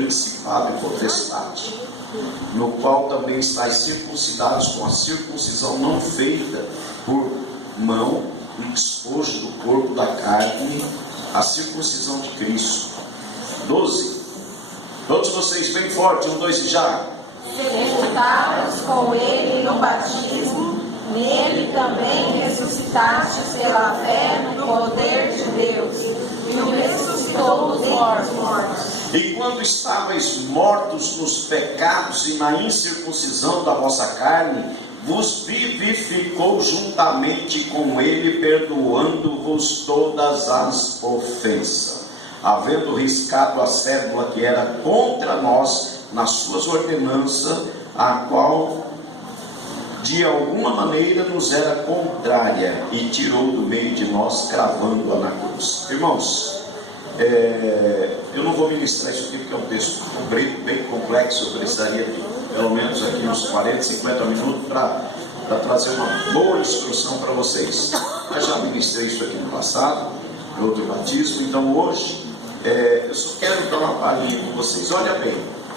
principado e potestade, no qual também estáis circuncidados com a circuncisão não feita por mão, no despojo do corpo da carne, a circuncisão de Cristo. 12. Todos vocês bem forte, 1, 2 e já. Sepultados com ele no batismo, nele também ressuscitastes pela fé no poder de Deus, e o ressuscitou dos mortos. E quando estavais mortos nos pecados e na incircuncisão da vossa carne, vos vivificou juntamente com ele, perdoando-vos todas as ofensas, havendo riscado a cédula que era contra nós nas suas ordenanças, a qual de alguma maneira nos era contrária, e tirou do meio de nós, cravando-a na cruz. Irmãos, eu não vou ministrar isso aqui porque é um texto bem complexo. Eu precisaria de pelo menos aqui uns 40, 50 minutos para trazer uma boa instrução para vocês. Eu já ministrei isso aqui no passado, no outro batismo. Então hoje eu só quero dar uma palhinha com vocês. Olha bem,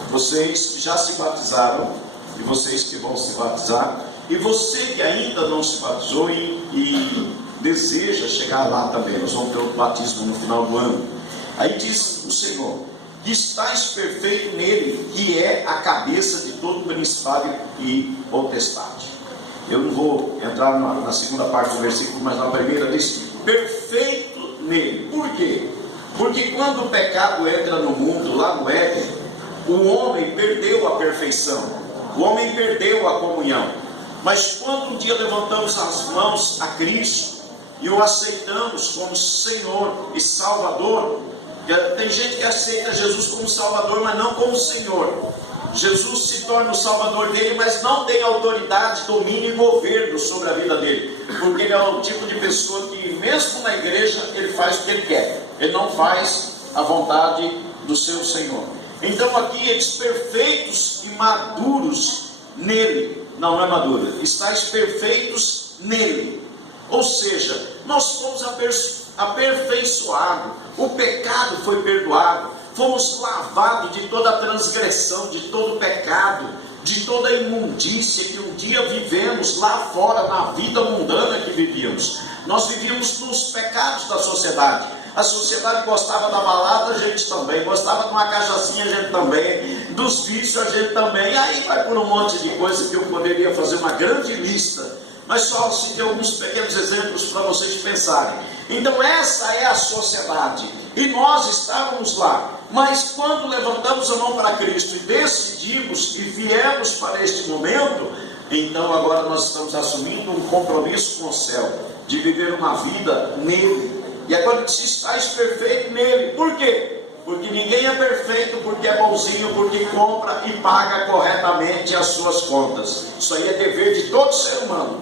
vocês que já se batizaram e vocês que vão se batizar, e você que ainda não se batizou e deseja chegar lá também. Nós vamos ter o batismo no final do ano. Aí diz o Senhor: que estáis perfeito nele, que é a cabeça de todo principado e potestade. Eu não vou entrar na segunda parte do versículo, mas na primeira diz: perfeito nele. Por quê? Porque quando o pecado entra no mundo, lá no Éden, o homem perdeu a perfeição, o homem perdeu a comunhão. Mas quando um dia levantamos as mãos a Cristo e o aceitamos como Senhor e Salvador, tem gente que aceita Jesus como Salvador, mas não como Senhor. Jesus se torna o Salvador dele, mas não tem autoridade, domínio e governo sobre a vida dele, porque ele é o tipo de pessoa que mesmo na igreja ele faz o que ele quer, ele não faz a vontade do seu Senhor. Então aqui eles perfeitos e maduros nele. Não é maduro, estáis perfeitos nele. Ou seja, nós fomos aperfeiçoados, o pecado foi perdoado, fomos lavados de toda a transgressão, de todo o pecado, de toda a imundícia que um dia vivemos lá fora, na vida mundana que vivíamos. Nós vivíamos nos pecados da sociedade. A sociedade gostava da balada, a gente também. Gostava de uma cachaçinha, a gente também. Dos vícios, a gente também. Aí vai por um monte de coisa que eu poderia fazer uma grande lista, mas só citei alguns pequenos exemplos para vocês pensarem. Então essa é a sociedade, e nós estávamos lá. Mas quando levantamos a mão para Cristo e decidimos e viemos para este momento, então agora nós estamos assumindo um compromisso com o céu, de viver uma vida nele. E agora se estáis perfeito nele. Por quê? Porque ninguém é perfeito porque é bonzinho, porque compra e paga corretamente as suas contas. Isso aí é dever de todo ser humano.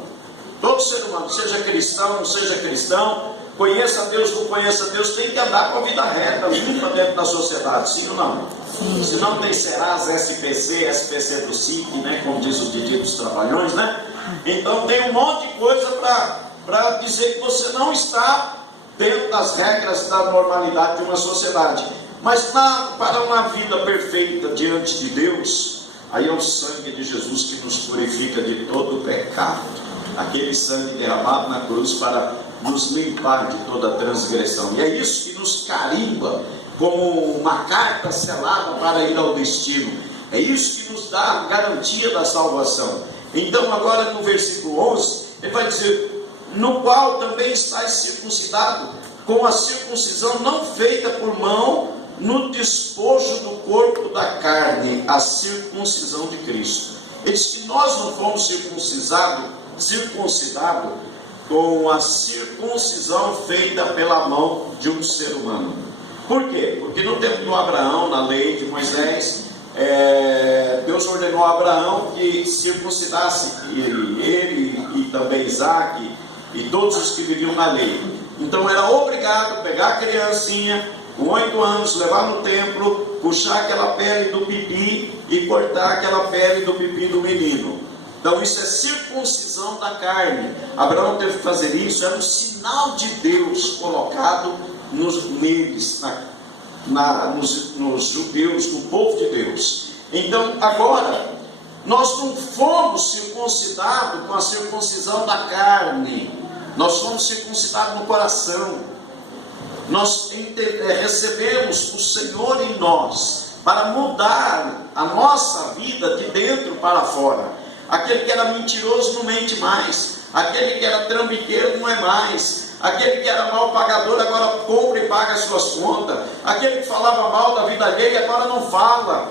Todo ser humano, seja cristão, não seja cristão, conheça Deus, não conheça Deus, tem que andar com a vida reta, limpa dentro da sociedade, sim ou não? Sim. Se não tem Serasa, SPC, SPC do SIC, né, como diz o Didi dos Trabalhões, né? Então tem um monte de coisa para dizer que você não está dentro das regras da normalidade de uma sociedade. Mas para uma vida perfeita diante de Deus, aí é o sangue de Jesus que nos purifica de todo o pecado. Aquele sangue derramado na cruz para nos limpar de toda transgressão. E é isso que nos carimba como uma carta selada para ir ao destino. É isso que nos dá a garantia da salvação. Então agora no versículo 11, ele vai dizer: no qual também estáis circuncidado, com a circuncisão não feita por mão, no despojo do corpo da carne, a circuncisão de Cristo. Ele diz que nós não fomos circuncidados com a circuncisão feita pela mão de um ser humano. Por quê? Porque no tempo do Abraão, na lei de Moisés, Deus ordenou a Abraão que circuncidasse ele e também Isaac e todos os que viviam na lei. Então era obrigado a pegar a criancinha com 8 anos, levar no templo, puxar aquela pele do pipi e cortar aquela pele do pipi do menino. Então isso é circuncisão da carne. Abraão teve que fazer isso, era um sinal de Deus colocado neles, nos judeus, no povo de Deus. Então, agora, nós não fomos circuncidados com a circuncisão da carne, nós fomos circuncidados no coração. Nós recebemos o Senhor em nós, para mudar a nossa vida de dentro para fora. Aquele que era mentiroso não mente mais, aquele que era trambiqueiro não é mais, aquele que era mal pagador agora compra e paga as suas contas, aquele que falava mal da vida alheia agora não fala.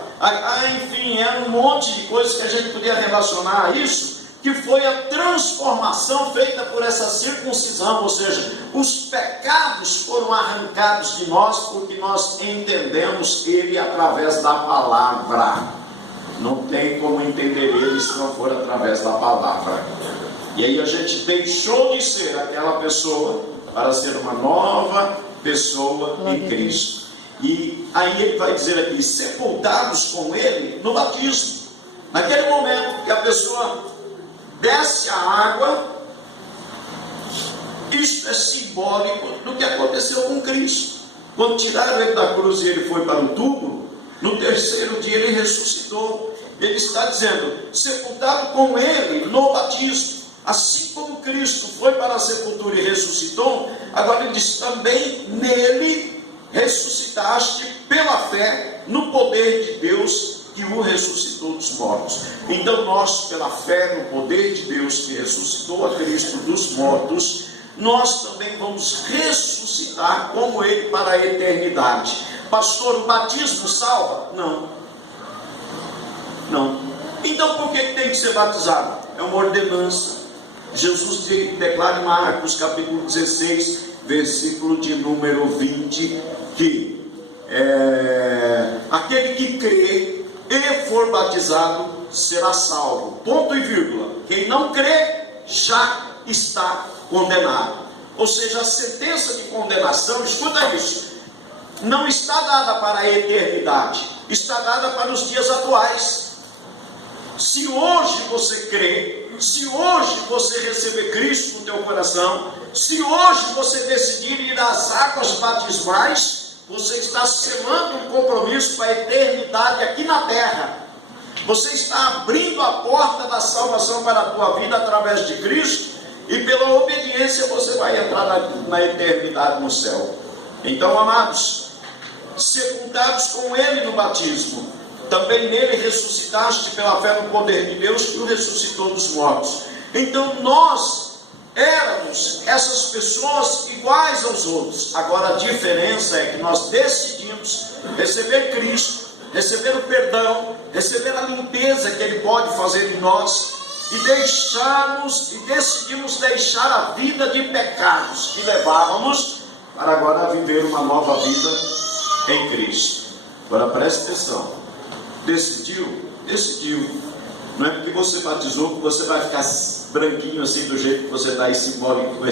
Enfim, é um monte de coisas que a gente podia relacionar a isso, que foi a transformação feita por essa circuncisão, ou seja, os pecados foram arrancados de nós, porque nós entendemos ele através da palavra. Não tem como entender ele se não for através da palavra. E aí a gente deixou de ser aquela pessoa para ser uma nova pessoa em Cristo. E aí ele vai dizer aqui, sepultados com ele no batismo. Naquele momento que a pessoa desce a água, isto é simbólico do que aconteceu com Cristo. Quando tiraram ele da cruz e ele foi para o túmulo, no terceiro dia ele ressuscitou. Ele está dizendo, sepultado com ele no batismo. Assim como Cristo foi para a sepultura e ressuscitou, agora ele diz, também nele ressuscitaste pela fé no poder de Deus que o ressuscitou dos mortos. Então nós, pela fé no poder de Deus que ressuscitou a Cristo dos mortos, nós também vamos ressuscitar como ele para a eternidade. Pastor, o batismo salva? Não. Então por que tem que ser batizado? É uma ordenança. Jesus declara em Marcos capítulo 16, versículo de número 20, que aquele que crê e for batizado será salvo. Ponto e vírgula. Quem não crê já está condenado. Ou seja, a sentença de condenação, escuta isso, não está dada para a eternidade, está dada para os dias atuais. Se hoje você crê, se hoje você receber Cristo no teu coração, se hoje você decidir ir às águas batismais, você está selando um compromisso para a eternidade aqui na terra. Você está abrindo a porta da salvação para a tua vida através de Cristo, e pela obediência você vai entrar na eternidade no céu. Então, amados, sepultados com ele no batismo, também nele ressuscitaste pela fé no poder de Deus que o ressuscitou dos mortos. Então nós éramos essas pessoas iguais aos outros. Agora a diferença é que nós decidimos receber Cristo, receber o perdão, receber a limpeza que ele pode fazer em nós, e decidimos deixar a vida de pecados que levávamos para agora viver uma nova vida em Cristo. Agora preste atenção. Decidiu. Não é porque você batizou que você vai ficar branquinho assim do jeito que você está aí, simbólico com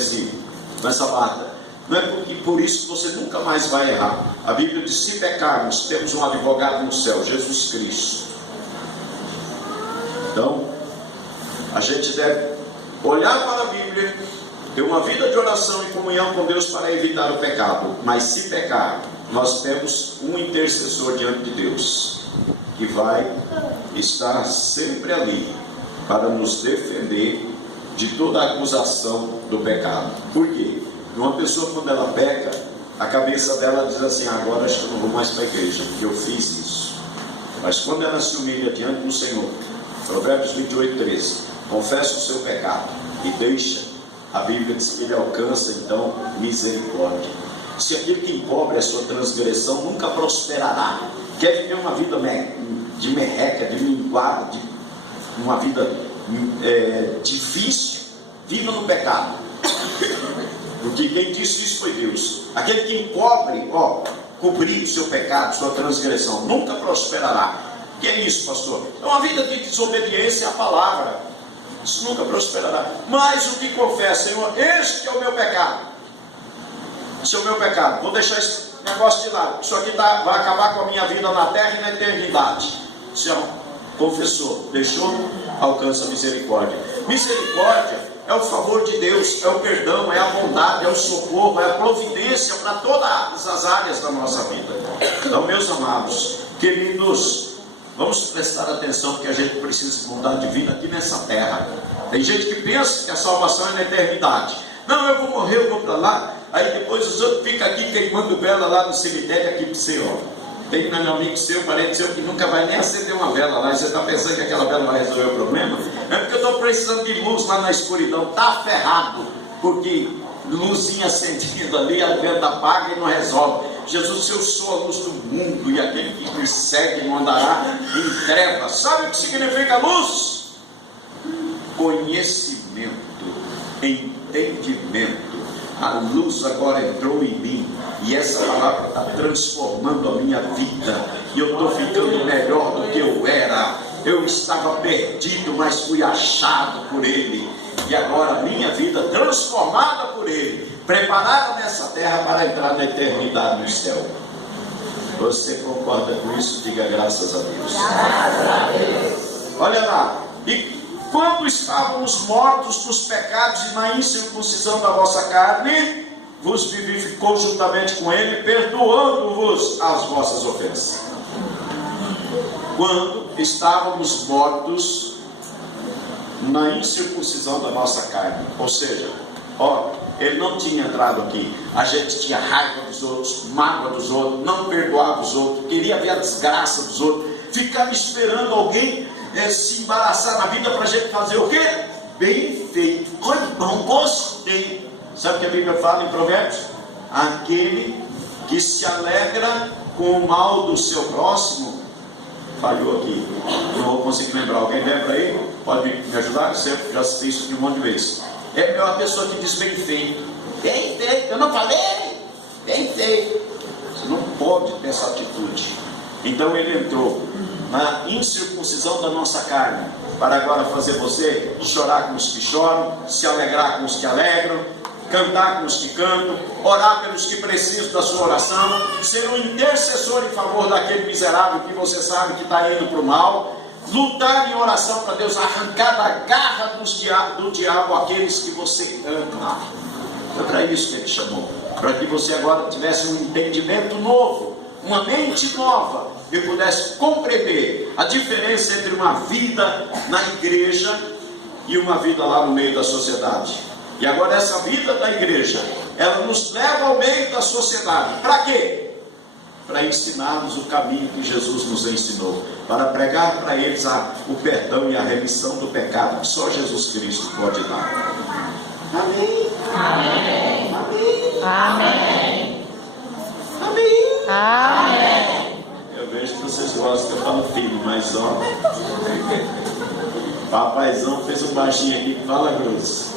essa barra. Não é por isso que você nunca mais vai errar. A Bíblia diz, se pecarmos, temos um advogado no céu, Jesus Cristo. Então, a gente deve olhar para a Bíblia, ter uma vida de oração e comunhão com Deus para evitar o pecado. Mas se pecar, nós temos um intercessor diante de Deus, que vai estar sempre ali para nos defender de toda a acusação do pecado. Por quê? Uma pessoa, quando ela peca, a cabeça dela diz assim, agora acho que eu não vou mais para a igreja, porque eu fiz isso. Mas quando ela se humilha diante do Senhor, Provérbios 28:13, confessa o seu pecado e deixa, a Bíblia diz que ele alcança então misericórdia. Se aquele que encobre a sua transgressão nunca prosperará. Quer viver uma vida de merreca, de minguada, de uma vida difícil, viva no pecado. Porque quem disse isso foi Deus. Aquele que encobre, cobrir o seu pecado, sua transgressão, nunca prosperará. O que é isso, pastor? É uma vida de desobediência à palavra. Isso nunca prosperará. Mas o que confessa, Senhor, este é o meu pecado. Esse é o meu pecado. Vou deixar esse negócio de lado. Isso aqui vai acabar com a minha vida na terra e na eternidade. Senhor, confessou, deixou, alcança a misericórdia. Misericórdia é o favor de Deus, é o perdão, é a bondade, é o socorro, é a providência para todas as áreas da nossa vida. Então, meus amados, queridos, vamos prestar atenção, porque a gente precisa mudar de vida aqui nessa terra. Tem gente que pensa que a salvação é na eternidade. Não, eu vou morrer, eu vou para lá, aí depois os outros ficam aqui queimando vela lá no cemitério aqui para você, ó. Tem um amigo seu, parente seu, que nunca vai nem acender uma vela lá, e você está pensando que aquela vela vai resolver o problema? É porque eu estou precisando de luz lá na escuridão, está ferrado, porque luzinha acendida ali, a vela apaga e não resolve. Jesus, eu sou a luz do mundo, e aquele que me segue não andará em trevas. Sabe o que significa luz? Conhecimento, entendimento. A luz agora entrou em mim, e essa palavra está transformando a minha vida, e eu estou ficando melhor do que eu era. Eu estava perdido, mas fui achado por Ele, e agora a minha vida transformada por Ele, preparada nessa terra para entrar na eternidade no céu. Você concorda com isso? Diga graças a Deus. Graças a Deus. Olha lá, e quando estávamos mortos nos pecados e na incircuncisão da vossa carne, vos vivificou juntamente com Ele, perdoando-vos as vossas ofensas. Quando estávamos mortos na incircuncisão da nossa carne, ou seja, ó, Ele não tinha entrado aqui, a gente tinha raiva dos outros, mágoa dos outros, não perdoava os outros, queria ver a desgraça dos outros, ficava esperando alguém se embaraçar na vida para a gente fazer o quê? Bem feito, foi bom, gostei. Sabe o que a Bíblia fala em Provérbios? Aquele que se alegra com o mal do seu próximo. Falhou aqui, não vou conseguir lembrar. Alguém lembra aí? Pode me ajudar? Sempre já assisti isso de um monte de vezes. É melhor a pessoa que diz bem feito. Bem feito, eu não falei? Bem feito. Você não pode ter essa atitude. Então ele entrou na incircuncisão da nossa carne, para agora fazer você chorar com os que choram, se alegrar com os que alegram, cantar com os que cantam, orar pelos que precisam da sua oração, ser um intercessor em favor daquele miserável que você sabe que está indo para o mal, lutar em oração para Deus arrancar da garra do diabo aqueles que você ama. Foi para isso que Ele chamou, para que você agora tivesse um entendimento novo, uma mente nova, e pudesse compreender a diferença entre uma vida na igreja e uma vida lá no meio da sociedade. E agora essa vida da igreja, ela nos leva ao meio da sociedade. Para quê? Para ensinarmos o caminho que Jesus nos ensinou, para pregar para eles o perdão e a remissão do pecado que só Jesus Cristo pode dar. Amém. Amém. Amém. Amém. Amém. Amém. Eu vejo que vocês gostam que eu falo filho, mas ó, papaizão fez um baixinho aqui que fala grosso.